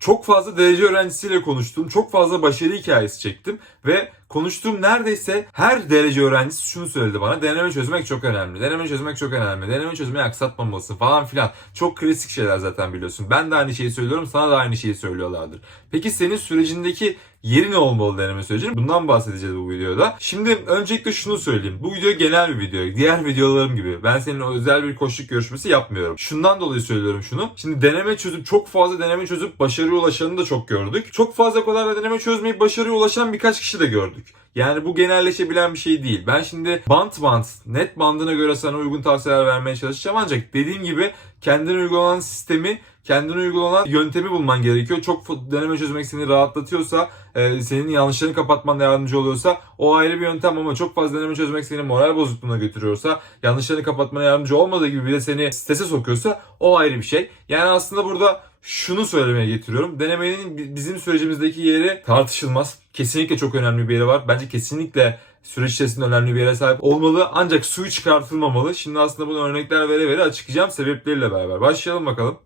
Çok fazla derece öğrencisiyle konuştum. Çok fazla başarı hikayesi çektim. Ve konuştuğum neredeyse her derece öğrencisi şunu söyledi bana. Deneme çözmek çok önemli. Deneme çözmek çok önemli. Deneme çözmeyi aksatmamalısın falan filan. Çok klasik şeyler zaten biliyorsun. Ben de aynı şeyi söylüyorum. Sana da aynı şeyi söylüyorlardır. Peki senin sürecindeki yeri ne olmalı deneme sürecinin? Bundan bahsedeceğiz bu videoda. Şimdi öncelikle şunu söyleyeyim. Bu video genel bir video. Diğer videolarım gibi. Ben senin özel bir koçluk görüşmesi yapmıyorum. Şundan dolayı söylüyorum şunu. Şimdi deneme çözüp çok fazla deneme çözüp başarıya ulaşanı da çok gördük. Çok fazla kadar da deneme çözmeyip başarıya ulaşan birkaç kişi de gördük. Yani bu genelleşebilen bir şey değil. Ben şimdi bant bant, net bandına göre sana uygun tavsiyeler vermeye çalışacağım. Ancak dediğim gibi kendine uygulanan sistemi, kendine uygulanan yöntemi bulman gerekiyor. Çok deneme çözmek seni rahatlatıyorsa, e, senin yanlışlarını kapatmana yardımcı oluyorsa o ayrı bir yöntem ama çok fazla deneme çözmek seni moral bozukluğuna götürüyorsa, yanlışlarını kapatmana yardımcı olmadığı gibi bir de seni strese sokuyorsa o ayrı bir şey. Yani aslında burada şunu söylemeye getiriyorum. Denemenin bi- bizim sürecimizdeki yeri tartışılmaz. Kesinlikle çok önemli bir yeri var. Bence kesinlikle süreç içerisinde önemli bir yere sahip olmalı. Ancak suyu çıkartılmamalı. Şimdi aslında bunu örnekler vere vere açıklayacağım sebepleriyle beraber. Başlayalım bakalım.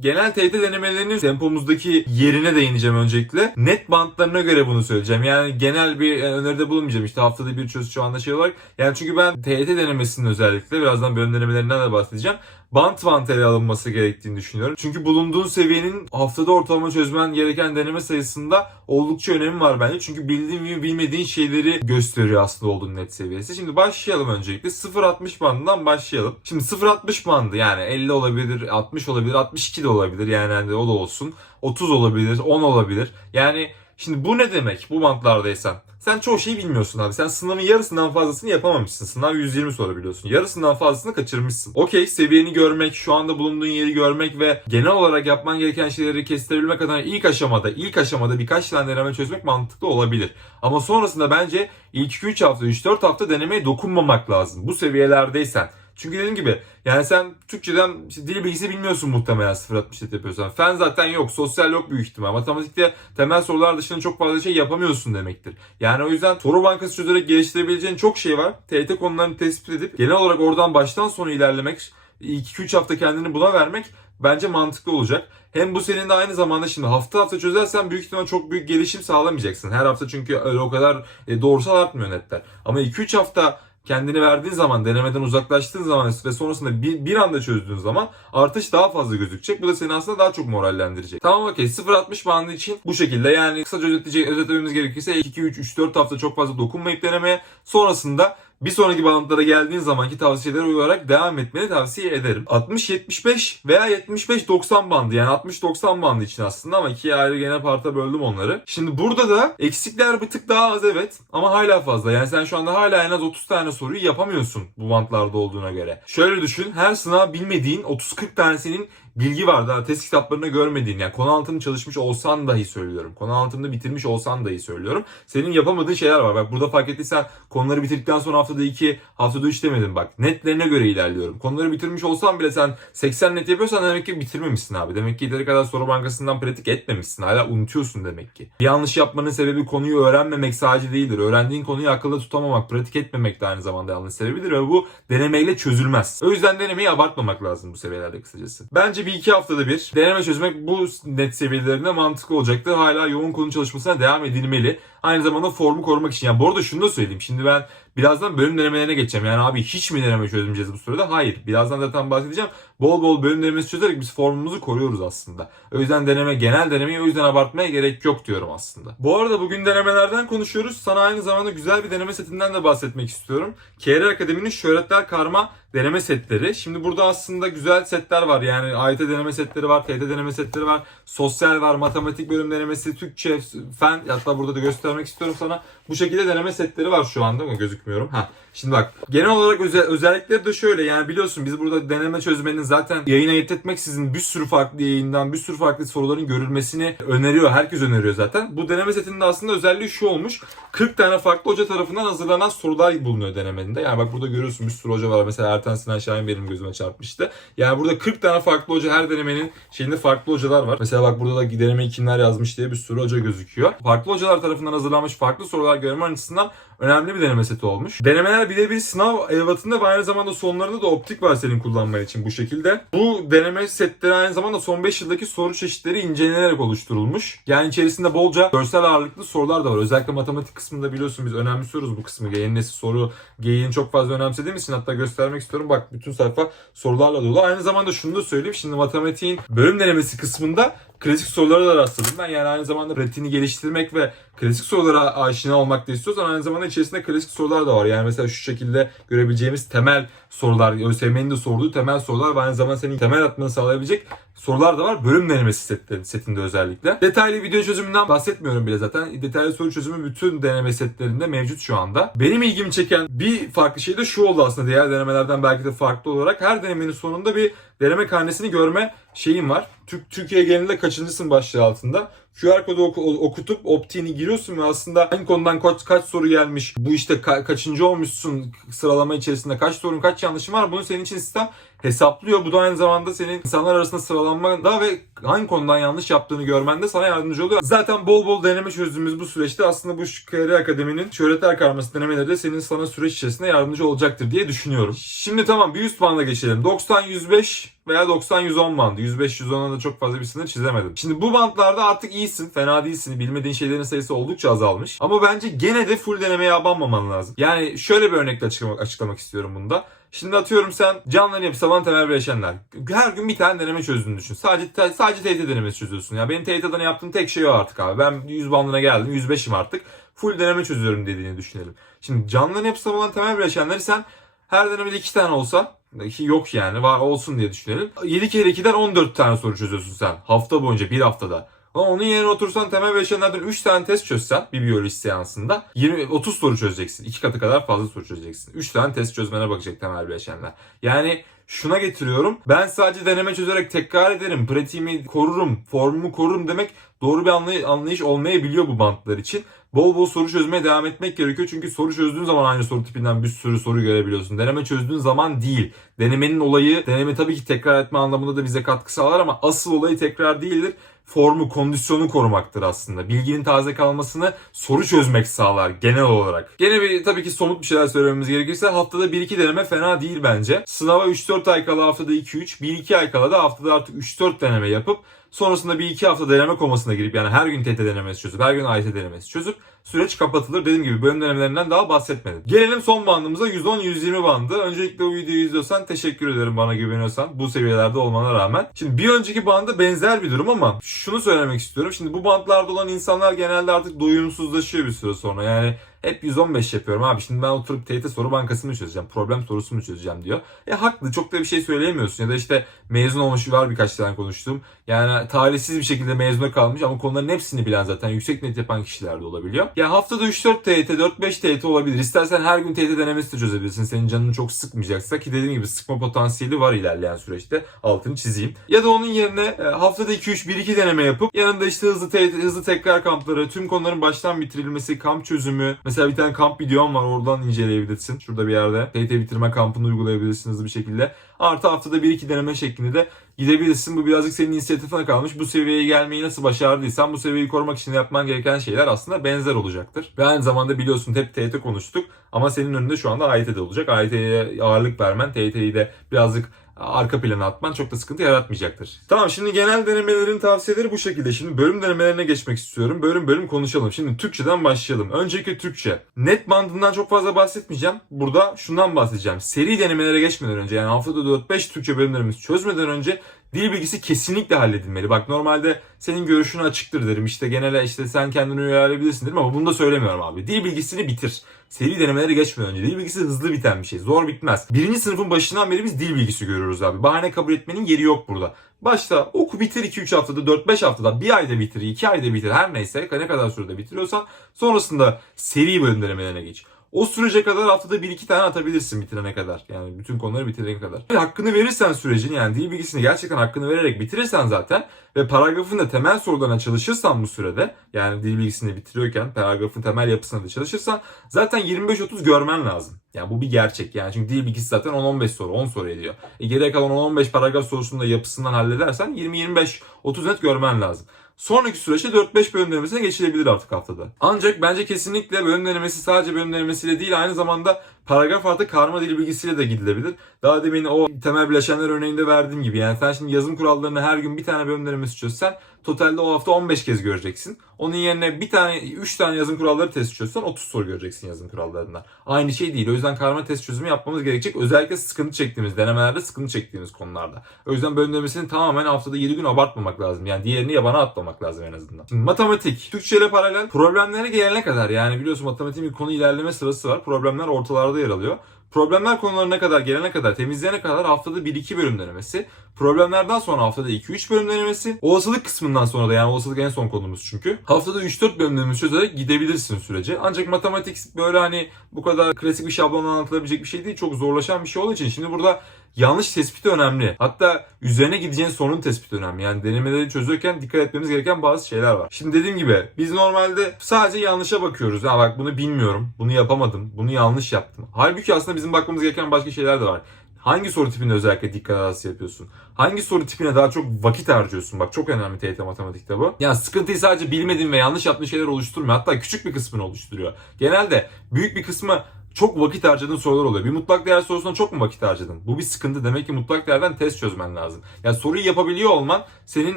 Genel TYT denemelerinin tempomuzdaki yerine değineceğim öncelikle. Net bantlarına göre bunu söyleyeceğim. Yani genel bir öneride bulunmayacağım. İşte haftada bir çöz şu anda şey olarak. Yani çünkü ben TYT denemesinin özellikle birazdan bölüm denemelerinden de bahsedeceğim. Bant bant ele alınması gerektiğini düşünüyorum. Çünkü bulunduğun seviyenin haftada ortalama çözmen gereken deneme sayısında oldukça önemi var bence. Çünkü bildiğin ve bilmediğin şeyleri gösteriyor aslında olduğun net seviyesi. Şimdi başlayalım öncelikle. 0-60 bandından başlayalım. Şimdi 0-60 bandı yani 50 olabilir, 60 olabilir, 62 de olabilir. Yani hani o da olsun. 30 olabilir, 10 olabilir. Yani Şimdi bu ne demek bu bantlardaysan? Sen çoğu şeyi bilmiyorsun abi. Sen sınavın yarısından fazlasını yapamamışsın. Sınav 120 soru biliyorsun. Yarısından fazlasını kaçırmışsın. Okey seviyeni görmek, şu anda bulunduğun yeri görmek ve genel olarak yapman gereken şeyleri kestirebilmek adına ilk aşamada, ilk aşamada birkaç tane deneme çözmek mantıklı olabilir. Ama sonrasında bence ilk 2-3 hafta, 3-4 hafta denemeye dokunmamak lazım. Bu seviyelerdeysen. Çünkü dediğim gibi yani sen Türkçeden işte dil bilgisi bilmiyorsun muhtemelen 0.60 net yapıyorsan. Fen zaten yok. Sosyal yok büyük ihtimal. Matematikte temel sorular dışında çok fazla şey yapamıyorsun demektir. Yani o yüzden soru bankası çözerek geliştirebileceğin çok şey var. TYT konularını tespit edip genel olarak oradan baştan sona ilerlemek 2-3 hafta kendini buna vermek bence mantıklı olacak. Hem bu senin de aynı zamanda şimdi hafta hafta çözersen büyük ihtimal çok büyük gelişim sağlamayacaksın. Her hafta çünkü öyle o kadar e, doğrusal artmıyor netler. Ama 2-3 hafta kendini verdiğin zaman, denemeden uzaklaştığın zaman ve sonrasında bir, bir anda çözdüğün zaman artış daha fazla gözükecek. Bu da seni aslında daha çok morallendirecek. Tamam okey 0.60 bandı için bu şekilde yani kısaca özetleyecek, özetlememiz gerekirse 2, 3, 3, 4 hafta çok fazla dokunmayıp denemeye sonrasında bir sonraki bandlara geldiğin zamanki tavsiyelere uyarak devam etmeni tavsiye ederim. 60-75 veya 75-90 bandı yani 60-90 bandı için aslında ama ikiye ayrı genel parta böldüm onları. Şimdi burada da eksikler bir tık daha az evet ama hala fazla. Yani sen şu anda hala en az 30 tane soruyu yapamıyorsun bu bantlarda olduğuna göre. Şöyle düşün her sınav bilmediğin 30-40 tanesinin bilgi var daha test kitaplarında görmediğin yani konu anlatımı çalışmış olsan dahi söylüyorum. Konu anlatımını bitirmiş olsan dahi söylüyorum. Senin yapamadığın şeyler var. Bak burada fark ettiysen konuları bitirdikten sonra haftada 2, haftada 3 demedim bak. Netlerine göre ilerliyorum. Konuları bitirmiş olsan bile sen 80 net yapıyorsan demek ki bitirmemişsin abi. Demek ki yeteri kadar soru bankasından pratik etmemişsin. Hala unutuyorsun demek ki. Bir yanlış yapmanın sebebi konuyu öğrenmemek sadece değildir. Öğrendiğin konuyu akılda tutamamak, pratik etmemek de aynı zamanda yanlış sebebidir ve bu denemeyle çözülmez. O yüzden denemeyi abartmamak lazım bu seviyelerde kısacası. Bence bir iki haftada bir deneme çözmek bu net seviyelerinde mantıklı olacaktır. Hala yoğun konu çalışmasına devam edilmeli. Aynı zamanda formu korumak için. Yani bu arada şunu da söyleyeyim. Şimdi ben birazdan bölüm denemelerine geçeceğim. Yani abi hiç mi deneme çözmeyeceğiz bu sürede? Hayır. Birazdan zaten bahsedeceğim. Bol bol bölüm denemesi çözerek biz formumuzu koruyoruz aslında. O yüzden deneme, genel denemeyi o yüzden abartmaya gerek yok diyorum aslında. Bu arada bugün denemelerden konuşuyoruz. Sana aynı zamanda güzel bir deneme setinden de bahsetmek istiyorum. KR Akademi'nin Şöhretler Karma deneme setleri. Şimdi burada aslında güzel setler var. Yani AYT deneme setleri var, TYT deneme setleri var. Sosyal var, matematik bölüm denemesi, Türkçe, fen. Hatta burada da göstermek istiyorum sana. Bu şekilde deneme setleri var şu anda ama gözükmüyorum. Ha. Şimdi bak genel olarak özel, özellikleri de şöyle yani biliyorsun biz burada deneme çözmenin zaten yayına yetetmeksizin bir sürü farklı yayından bir sürü farklı soruların görülmesini öneriyor. Herkes öneriyor zaten. Bu deneme setinin de aslında özelliği şu olmuş. 40 tane farklı hoca tarafından hazırlanan sorular bulunuyor denemenin Yani bak burada görüyorsun bir sürü hoca var. Mesela Ertan Sinan Şahin benim gözüme çarpmıştı. Yani burada 40 tane farklı hoca her denemenin şeyinde farklı hocalar var. Mesela bak burada da denemeyi kimler yazmış diye bir sürü hoca gözüküyor. Farklı hocalar tarafından hazırlanmış farklı sorular görme açısından önemli bir deneme seti olmuş. Denemeler Diğer birebir sınav ebatında ve aynı zamanda sonlarında da optik var senin kullanman için bu şekilde. Bu deneme setleri aynı zamanda son 5 yıldaki soru çeşitleri incelenerek oluşturulmuş. Yani içerisinde bolca görsel ağırlıklı sorular da var. Özellikle matematik kısmında biliyorsun biz önemsiyoruz bu kısmı. Yeni soru geyiğini çok fazla önemsediğim için hatta göstermek istiyorum. Bak bütün sayfa sorularla dolu. Aynı zamanda şunu da söyleyeyim. Şimdi matematiğin bölüm denemesi kısmında klasik sorulara da rastladım ben. Yani aynı zamanda pratiğini geliştirmek ve klasik sorulara aşina olmak da istiyorsan aynı zamanda içerisinde klasik sorular da var. Yani mesela şu şekilde görebileceğimiz temel sorular, ÖSYM'nin de sorduğu temel sorular ve aynı zamanda senin temel atmanı sağlayabilecek sorular da var. Bölüm denemesi setleri, setinde özellikle. Detaylı video çözümünden bahsetmiyorum bile zaten. Detaylı soru çözümü bütün deneme setlerinde mevcut şu anda. Benim ilgimi çeken bir farklı şey de şu oldu aslında diğer denemelerden belki de farklı olarak. Her denemenin sonunda bir deneme karnesini görme şeyim var. Türk Türkiye genelinde kaçıncısın başlığı altında. QR kodu oku- okutup optiğini giriyorsun ve aslında hangi konudan kaç, kaç soru gelmiş, bu işte ka- kaçıncı olmuşsun sıralama içerisinde, kaç sorun kaç yanlışın var bunu senin için sistem hesaplıyor. Bu da aynı zamanda senin insanlar arasında sıralanmanda ve hangi konudan yanlış yaptığını görmende sana yardımcı oluyor. Zaten bol bol deneme çözdüğümüz bu süreçte aslında bu KR Akademi'nin şöhretler karması denemeleri de senin sana süreç içerisinde yardımcı olacaktır diye düşünüyorum. Şimdi tamam bir üst banda geçelim. 90-105 veya 90-110 bandı. 105-110'a da çok fazla bir sınır çizemedim. Şimdi bu bantlarda artık iyisin, fena değilsin. Bilmediğin şeylerin sayısı oldukça azalmış. Ama bence gene de full denemeye abanmaman lazım. Yani şöyle bir örnekle açıklamak, açıklamak istiyorum bunda. Şimdi atıyorum sen canlıların yapısı alan temel bileşenler. Her gün bir tane deneme çözdüğünü düşün. Sadece sadece TYT denemesi çözüyorsun. Ya benim TYT'den yaptığım tek şey o artık abi. Ben 100 bandına geldim. 105'im artık. Full deneme çözüyorum dediğini düşünelim. Şimdi canlıların yapısı alan temel bileşenleri sen her denemede iki tane olsa ki yok yani var olsun diye düşünelim. 7 kere 2'den 14 tane soru çözüyorsun sen. Hafta boyunca bir haftada. Ama onun yerine otursan temel bileşenlerden 3 tane test çözsen bir biyoloji seansında 20 30 soru çözeceksin. 2 katı kadar fazla soru çözeceksin. 3 tane test çözmene bakacak temel bileşenler. Yani şuna getiriyorum. Ben sadece deneme çözerek tekrar ederim. Pratiğimi korurum, formumu korurum demek doğru bir anlay- anlayış olmayabiliyor bu bantlar için. Bol bol soru çözmeye devam etmek gerekiyor. Çünkü soru çözdüğün zaman aynı soru tipinden bir sürü soru görebiliyorsun. Deneme çözdüğün zaman değil. Denemenin olayı, deneme tabii ki tekrar etme anlamında da bize katkı sağlar ama asıl olayı tekrar değildir formu, kondisyonu korumaktır aslında. Bilginin taze kalmasını soru çözmek sağlar genel olarak. Gene bir tabii ki somut bir şeyler söylememiz gerekirse haftada 1-2 deneme fena değil bence. Sınava 3-4 ay kala haftada 2-3, 1-2 ay kala da haftada artık 3-4 deneme yapıp sonrasında bir iki hafta deneme komasına girip yani her gün TT denemesi çözüp her gün AYT denemesi çözüp süreç kapatılır. Dediğim gibi bölüm denemelerinden daha bahsetmedim. Gelelim son bandımıza 110-120 bandı. Öncelikle bu videoyu izliyorsan teşekkür ederim bana güveniyorsan bu seviyelerde olmana rağmen. Şimdi bir önceki banda benzer bir durum ama şunu söylemek istiyorum. Şimdi bu bantlarda olan insanlar genelde artık doyumsuzlaşıyor bir süre sonra. Yani hep 115 yapıyorum abi. Şimdi ben oturup TYT soru bankası mı çözeceğim? Problem sorusu mu çözeceğim diyor. E haklı. Çok da bir şey söyleyemiyorsun. Ya da işte mezun olmuş var birkaç tane konuştuğum. Yani talihsiz bir şekilde mezuna kalmış ama konuların hepsini bilen zaten yüksek net yapan kişiler de olabiliyor. Ya haftada 3-4 TYT, 4-5 TYT olabilir. İstersen her gün TYT denemesi de çözebilirsin. Senin canını çok sıkmayacaksa ki dediğim gibi sıkma potansiyeli var ilerleyen süreçte. Altını çizeyim. Ya da onun yerine e, haftada 2-3 1-2 deneme yapıp yanında işte hızlı TYT, hızlı tekrar kampları, tüm konuların baştan bitirilmesi, kamp çözümü. Mesela bir tane kamp videom var oradan inceleyebilirsin. Şurada bir yerde TYT bitirme kampını uygulayabilirsin hızlı bir şekilde. Artı haftada 1-2 deneme şeklinde de gidebilirsin. Bu birazcık senin inisiyatifine kalmış. Bu seviyeye gelmeyi nasıl başardıysan bu seviyeyi korumak için yapman gereken şeyler aslında benzer olacaktır. Ve aynı zamanda biliyorsun hep TYT konuştuk ama senin önünde şu anda AYT de olacak. AYT'ye ağırlık vermen, TYT'yi de birazcık arka plana atman çok da sıkıntı yaratmayacaktır. Tamam şimdi genel denemelerin tavsiyeleri bu şekilde. Şimdi bölüm denemelerine geçmek istiyorum. Bölüm bölüm konuşalım. Şimdi Türkçeden başlayalım. Öncelikle Türkçe. Net bandından çok fazla bahsetmeyeceğim. Burada şundan bahsedeceğim. Seri denemelere geçmeden önce yani haftada 4-5 Türkçe bölümlerimizi çözmeden önce dil bilgisi kesinlikle halledilmeli. Bak normalde senin görüşün açıktır derim. İşte genelde işte sen kendini uyarlayabilirsin derim ama bunu da söylemiyorum abi. Dil bilgisini bitir. Seri denemeleri geçmeden önce. Dil bilgisi hızlı biten bir şey. Zor bitmez. Birinci sınıfın başından beri biz dil bilgisi görüyoruz abi. Bahane kabul etmenin yeri yok burada. Başta oku bitir 2-3 haftada 4-5 haftada bir ayda bitir 2 ayda bitir her neyse ne kadar sürede bitiriyorsan sonrasında seri bölüm denemelerine geç. O sürece kadar haftada bir iki tane atabilirsin bitirene kadar. Yani bütün konuları bitirene kadar. Ve hakkını verirsen sürecin yani dil bilgisini gerçekten hakkını vererek bitirirsen zaten ve paragrafın da temel sorularına çalışırsan bu sürede yani dil bilgisini bitiriyorken paragrafın temel yapısına da çalışırsan zaten 25-30 görmen lazım. Yani bu bir gerçek yani çünkü dil bilgisi zaten 10-15 soru 10 soru ediyor. E geriye kalan 10-15 paragraf sorusunu da yapısından halledersen 20-25-30 net görmen lazım. Sonraki süreçte 4-5 bölüm denemesine geçilebilir artık haftada. Ancak bence kesinlikle bölüm denemesi sadece bölüm denemesiyle değil aynı zamanda paragraf artı karma dili bilgisiyle de gidilebilir. Daha demin o temel bileşenler örneğinde verdiğim gibi yani sen şimdi yazım kurallarını her gün bir tane bölüm denemesi çözsen totalde o hafta 15 kez göreceksin. Onun yerine bir tane 3 tane yazım kuralları test çözsen 30 soru göreceksin yazım kurallarından. Aynı şey değil. O yüzden karma test çözümü yapmamız gerekecek. Özellikle sıkıntı çektiğimiz, denemelerde sıkıntı çektiğimiz konularda. O yüzden bölüm denemesini tamamen haftada 7 gün abartmamak lazım. Yani diğerini yabana atmamak lazım en azından. Şimdi matematik, Türkçe ile paralel problemlere gelene kadar yani biliyorsun matematiğin bir konu ilerleme sırası var. Problemler ortalarda yer alıyor. Problemler konularına kadar gelene kadar temizleyene kadar haftada 1-2 bölüm denemesi. Problemlerden sonra haftada 2-3 bölüm denemesi. Olasılık kısmından sonra da yani olasılık en son konumuz çünkü. Haftada 3-4 bölüm denemesi çözerek gidebilirsin sürece. Ancak matematik böyle hani bu kadar klasik bir şablonla anlatılabilecek bir şey değil. Çok zorlaşan bir şey olduğu için şimdi burada yanlış tespiti önemli. Hatta üzerine gideceğin sorunun tespiti önemli. Yani denemeleri çözüyorken dikkat etmemiz gereken bazı şeyler var. Şimdi dediğim gibi biz normalde sadece yanlışa bakıyoruz. Ha bak bunu bilmiyorum, bunu yapamadım, bunu yanlış yaptım. Halbuki aslında bizim bakmamız gereken başka şeyler de var. Hangi soru tipine özellikle dikkat arası yapıyorsun? Hangi soru tipine daha çok vakit harcıyorsun? Bak çok önemli TYT matematikte bu. Yani sıkıntıyı sadece bilmediğin ve yanlış yaptığın şeyler oluşturmuyor. Hatta küçük bir kısmını oluşturuyor. Genelde büyük bir kısmı çok vakit harcadığın sorular oluyor. Bir mutlak değer sorusuna çok mu vakit harcadın? Bu bir sıkıntı. Demek ki mutlak değerden test çözmen lazım. Yani soruyu yapabiliyor olman senin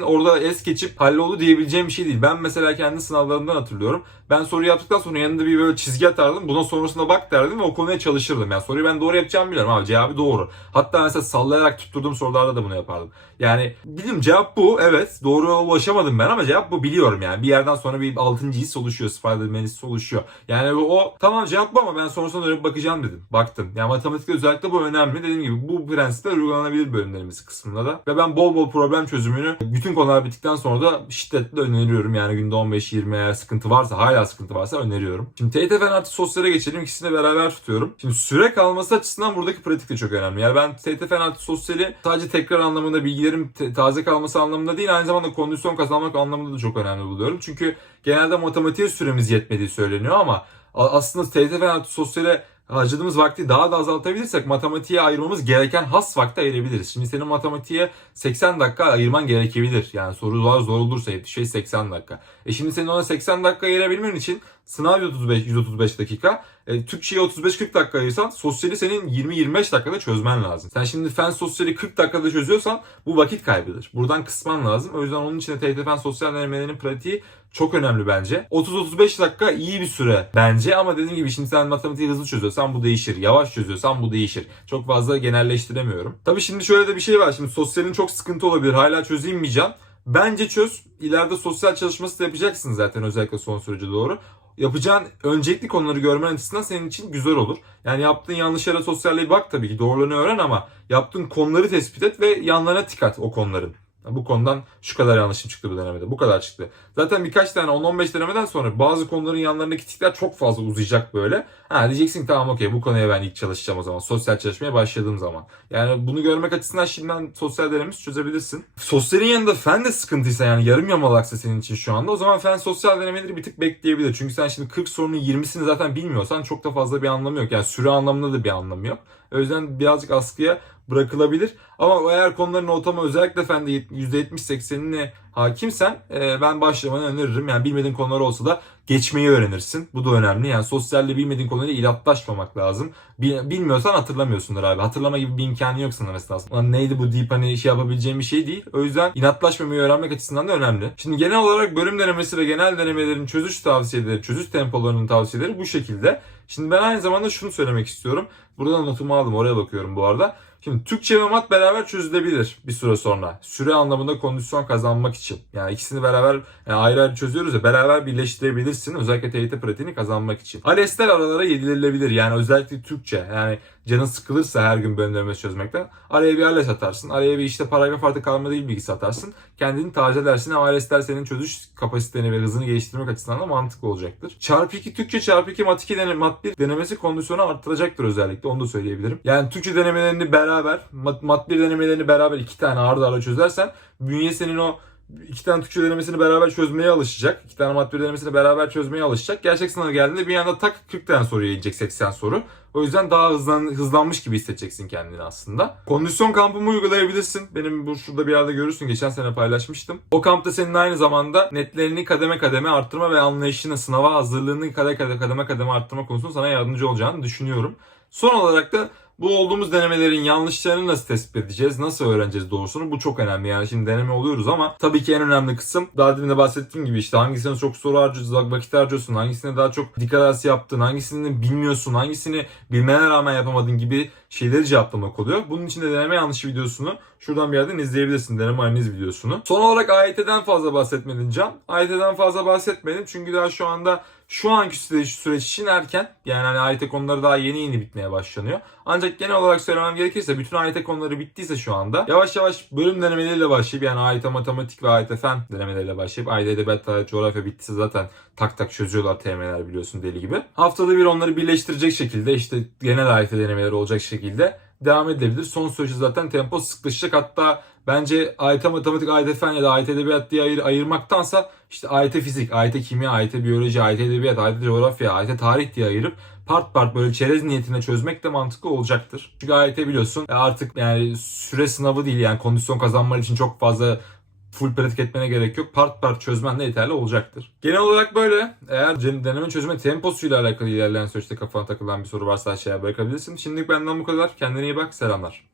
orada es geçip halloldu diyebileceğin bir şey değil. Ben mesela kendi sınavlarımdan hatırlıyorum. Ben soruyu yaptıktan sonra yanında bir böyle çizgi atardım. Bundan sonrasına bak derdim ve o konuya çalışırdım. Yani soruyu ben doğru yapacağımı biliyorum abi. Cevabı doğru. Hatta mesela sallayarak tutturduğum sorularda da bunu yapardım. Yani bildim cevap bu. Evet doğru ulaşamadım ben ama cevap bu biliyorum yani. Bir yerden sonra bir 6. his oluşuyor. Spider-Man oluşuyor. Yani o tamam cevap bu ama ben sonrasında dönüp bakacağım dedim. Baktım. Yani matematikte özellikle bu önemli. Dediğim gibi bu prensipler uygulanabilir bölümlerimiz kısmında da. Ve ben bol bol problem çözümünü bütün konular bittikten sonra da şiddetle öneriyorum. Yani günde 15-20 eğer sıkıntı varsa hala sıkıntı varsa öneriyorum. Şimdi TYT fen artı sosyale geçelim. İkisini beraber tutuyorum. Şimdi süre kalması açısından buradaki pratik de çok önemli. Yani ben TYT fen artı sosyali sadece tekrar anlamında bilgilerin te- taze kalması anlamında değil aynı zamanda kondisyon kazanmak anlamında da çok önemli buluyorum. Çünkü genelde matematiğe süremiz yetmediği söyleniyor ama aslında fen artı sosyale harcadığımız vakti daha da azaltabilirsek matematiğe ayırmamız gereken has vakti ayırabiliriz. Şimdi senin matematiğe 80 dakika ayırman gerekebilir. Yani sorular zor olursa şey 80 dakika. E şimdi senin ona 80 dakika ayırabilmen için sınav 135 135 dakika. E, Türkçe'ye 35-40 dakika ayırsan sosyali senin 20-25 dakikada çözmen lazım. Sen şimdi fen sosyali 40 dakikada çözüyorsan bu vakit kaybıdır. Buradan kısman lazım. O yüzden onun için de TYT sosyal denemelerinin pratiği çok önemli bence. 30-35 dakika iyi bir süre bence ama dediğim gibi şimdi sen matematiği hızlı çözüyorsan bu değişir. Yavaş çözüyorsan bu değişir. Çok fazla genelleştiremiyorum. Tabii şimdi şöyle de bir şey var. Şimdi sosyalin çok sıkıntı olabilir. Hala Can? Bence çöz. İleride sosyal çalışması da yapacaksın zaten özellikle son sürece doğru. Yapacağın öncelikli konuları görmen açısından senin için güzel olur. Yani yaptığın yanlışlara sosyalliğe bak tabii ki doğrularını öğren ama yaptığın konuları tespit et ve yanlarına tik at o konuların. Bu konudan şu kadar yanlışım çıktı bu denemede. Bu kadar çıktı. Zaten birkaç tane 10-15 denemeden sonra bazı konuların yanlarındaki tikler çok fazla uzayacak böyle. Ha diyeceksin tamam okey bu konuya ben ilk çalışacağım o zaman. Sosyal çalışmaya başladığım zaman. Yani bunu görmek açısından şimdiden sosyal denemesi çözebilirsin. Sosyalin yanında fen de sıkıntıysa yani yarım yamalaksa senin için şu anda o zaman fen sosyal denemeleri bir tık bekleyebilir. Çünkü sen şimdi 40 sorunun 20'sini zaten bilmiyorsan çok da fazla bir anlamı yok. Yani süre anlamında da bir anlamı yok. O yüzden birazcık askıya bırakılabilir. Ama eğer konuların ortamı özellikle fende %70-80'ine hakimsen e, ben başlamanı öneririm. Yani bilmediğin konular olsa da geçmeyi öğrenirsin. Bu da önemli. Yani sosyalle bilmediğin konularla ilatlaşmamak lazım. Bil- Bilmiyorsan hatırlamıyorsundur abi. Hatırlama gibi bir imkanı yok sana mesela. Lan neydi bu deyip hani şey yapabileceğim bir şey değil. O yüzden inatlaşmamayı öğrenmek açısından da önemli. Şimdi genel olarak bölüm denemesi ve genel denemelerin çözüş tavsiyeleri, çözüş tempolarının tavsiyeleri bu şekilde. Şimdi ben aynı zamanda şunu söylemek istiyorum. Buradan notumu aldım oraya bakıyorum bu arada. Şimdi Türkçe ve mat beraber çözülebilir bir süre sonra. Süre anlamında kondisyon kazanmak için. Yani ikisini beraber yani ayrı ayrı çözüyoruz ya beraber birleştirebilirsin. Özellikle TYT pratiğini kazanmak için. ALES'ler aralara yedirilebilir. Yani özellikle Türkçe. Yani canın sıkılırsa her gün bölümlerimi çözmekten araya bir ALES atarsın. Araya bir işte paragraf artı kalma değil bilgisi atarsın. Kendini tazelersin ama ALES'ler senin çözüş kapasiteni ve hızını geliştirmek açısından da mantıklı olacaktır. Çarpı 2 Türkçe çarpı 2 mat 2 deneme, mat 1 denemesi kondisyonu arttıracaktır özellikle. Onu da söyleyebilirim. Yani Türkçe denemelerini beraber mat, mat 1 denemelerini beraber iki tane arda arda çözersen bünye senin o iki tane Türkçe denemesini beraber çözmeye alışacak. iki tane matematik denemesini beraber çözmeye alışacak. Gerçek sınava geldiğinde bir anda tak 40 tane soruya inecek 80 soru. O yüzden daha hızlan, hızlanmış gibi hissedeceksin kendini aslında. Kondisyon kampımı uygulayabilirsin. Benim bu şurada bir yerde görürsün. Geçen sene paylaşmıştım. O kampta senin aynı zamanda netlerini kademe kademe arttırma ve anlayışını, sınava hazırlığını kademe kademe, kademe, kademe arttırma konusunda sana yardımcı olacağını düşünüyorum. Son olarak da bu olduğumuz denemelerin yanlışlarını nasıl tespit edeceğiz? Nasıl öğreneceğiz doğrusunu? Bu çok önemli. Yani şimdi deneme oluyoruz ama tabii ki en önemli kısım daha demin de bahsettiğim gibi işte hangisine çok soru harcıyorsun, vakit harcıyorsun, hangisine daha çok dikkat arası yaptın, hangisini bilmiyorsun, hangisini bilmene rağmen yapamadın gibi şeyleri cevaplamak oluyor. Bunun için de deneme yanlışı videosunu şuradan bir yerden izleyebilirsin. Deneme analiz videosunu. Son olarak AYT'den fazla bahsetmedin Can. AYT'den fazla bahsetmedim çünkü daha şu anda şu anki süreç, süreç için erken. Yani hani AYT konuları daha yeni yeni bitmeye başlanıyor. Ancak genel olarak söylemem gerekirse bütün AYT konuları bittiyse şu anda yavaş yavaş bölüm denemeleriyle başlayıp yani AYT matematik ve AYT fen denemeleriyle başlayıp AYT edebiyat tarih coğrafya bittiyse zaten tak tak çözüyorlar TM'ler biliyorsun deli gibi. Haftada bir onları birleştirecek şekilde işte genel AYT denemeleri olacak şekilde devam edebilir. Son süreçte zaten tempo sıklaşacak. Hatta bence AYT matematik, AYT fen ya da AYT edebiyat diye ayır, ayırmaktansa işte AYT fizik, AYT kimya, AYT biyoloji, AYT edebiyat, AYT coğrafya, AYT tarih diye ayırıp part part böyle çerez niyetine çözmek de mantıklı olacaktır. Çünkü AYT biliyorsun e, artık yani süre sınavı değil yani kondisyon kazanman için çok fazla full pratik etmene gerek yok. Part part çözmen de yeterli olacaktır. Genel olarak böyle. Eğer deneme çözme temposuyla alakalı ilerleyen süreçte kafana takılan bir soru varsa aşağıya bırakabilirsin. Şimdilik benden bu kadar. Kendine iyi bak. Selamlar.